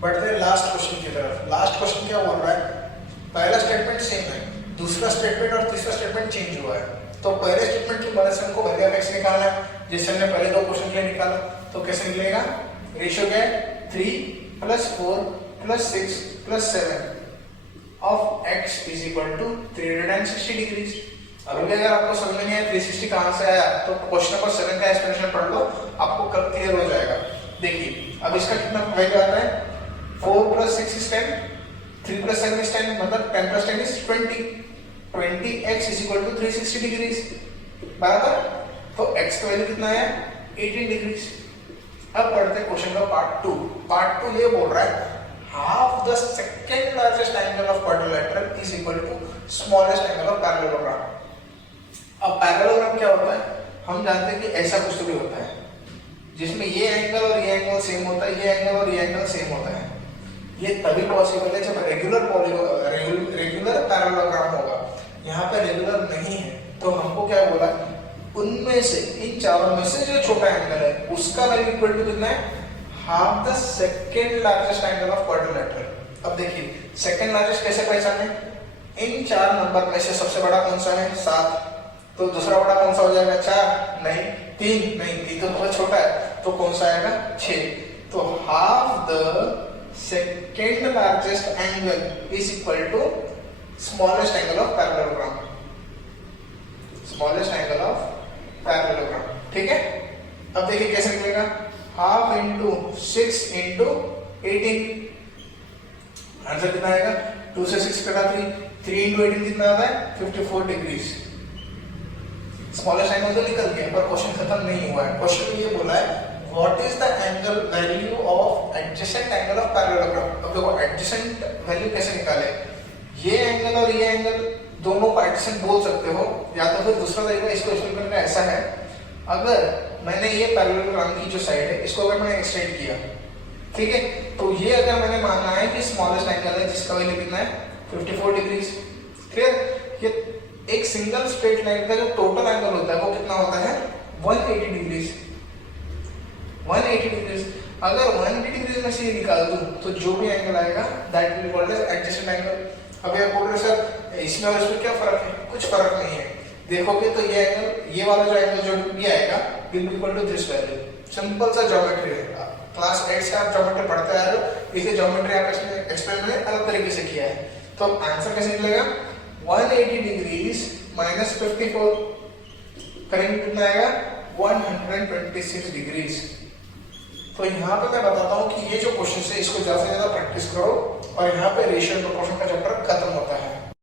बढ़ते हैं last question की तरफ। लास्ट क्वेश्चन क्या बोल रहा है, पहला स्टेटमेंट सेम है, दूसरा स्टेटमेंट और तीसरा स्टेटमेंट चेंज हुआ है। तो पहले स्टेटमेंट की मदद से हमको वैल्यू ऑफ एक्स निकालना है, जैसे हमने पहले दो क्वेश्चन के लिए निकाला। तो कैसे निकलेगा, रेशियो क्या है 3 + 4 + 6 + 7 of x is equal to 360 degrees. अभी भी अगर आपको समझ में नहीं आया 360 कहां से आया, तो क्वेश्चन नंबर 7 का एक्सप्लेनेशन पढ़ लो, आपको कब क्लियर हो जाएगा। देखिए अब इसका कितना वैल्यू आता है, 4 + 6 is 10, 3 + 7 is 10, मतलब 10 + 10 is 20, 20x is equal to 360 degrees बराबर। तो x का वैल्यू कितना है 18 डिग्रीज। अब पढ़ते क्वेश्चन का पार्ट 2। पार्ट 2 ये बोल रहा है half the second largest angle of quadrilateral is equal to smallest angle of parallelogram. अब पैरेललोग्राम क्या होता है, हम जानते हैं कि ऐसा कुछ तो भी होता है जिसमें ये एंगल और ये एंगल सेम होता है, ये एंगल और ये एंगल सेम होता है। ये तभी पॉसिबल है जब रेगुलर पैरेललोग्राम होगा। यहाँ पे रेगुलर नहीं है, तो हमको क्या बोला, उनमें से इन चारों में से जो छोटा एंगल है उसका वैल्यू इक्वल टू कितना है, half the second largest angle of quadrilateral. अब देखिए सेकंड लार्जेस्ट कैसे पहचाने, इन चार नंबर में से सबसे बड़ा कौन सा है 7, तो दूसरा बड़ा कौन सा हो जाएगा 4, नहीं 3, नहीं 3 तो बहुत छोटा है, तो कौन सा आएगा 6। तो half the second largest angle is equal to smallest angle of parallelogram, smallest angle of parallelogram. ठीक है, अब देखिए कैसे निकलेगा, हाफ इंटू 6 इंटू 18, आंसर कितना आएगा, 2 से 6 कटा 3 इंटू 18 कितना आता है 54 डिग्रीज। स्मॉलेस्ट एंगल तो निकल गया, पर क्वेश्चन खत्म नहीं हुआ है। क्वेश्चन में ये बोला है what is the angle value of adjacent angle of parallelogram. अब देखो एडजेसेंट वैल्यू कैसे निकाले, ये एंगल और ये एंगल दोनों को एडजेसेंट बोल सकते हो, या तो फिर दूसरा तरीका इसको एक्सप्लेन करने का ऐसा है, अगर मैंने ये पैरेललोग्राम की जो साइड है इसको अगर मैंने एक्सटेंड किया, ठीक है, तो ये अगर मैंने माना है कि स्मॉलेस्ट एंगल है जिसका वैल्यू कितना है 54 डिग्रीज। फिर ये एक सिंगल स्ट्रेट लाइन का जो टोटल एंगल होता है वो कितना होता है 180 डिग्रीज, 180 डिग्रीज। अगर 180 डिग्रीज में से ये निकाल दूं तो जो भी एंगल आएगा that will be called as adjacent angle. अब आप बोल रहे सर इसमें और इसमें क्या फर्क है, कुछ फर्क नहीं है। देखोगे तो ये एंगल, ये वाला जो एंगल जो भी आएगा will be equal to this value. Simple सा ज्योमेट्री है, क्लास 8 से आप ज्योमेट्री पढ़ते आ रहे हो, इसे ज्योमेट्री आप इसमें एक्सप्लेन मैंने अलग तरीके से किया है। तो आंसर कैसे निकलेगा, 180 डिग्रीज माइनस 54 करेंगे कितना आएगा 126 डिग्रीज। तो यहाँ पे मैं बताता हूँ कि ये जो क्वेश्चन है इसको ज्यादा से ज्यादा प्रैक्टिस करो, और यहाँ पे रेशियो प्रोपोर्शन का चैप्टर खत्म होता है।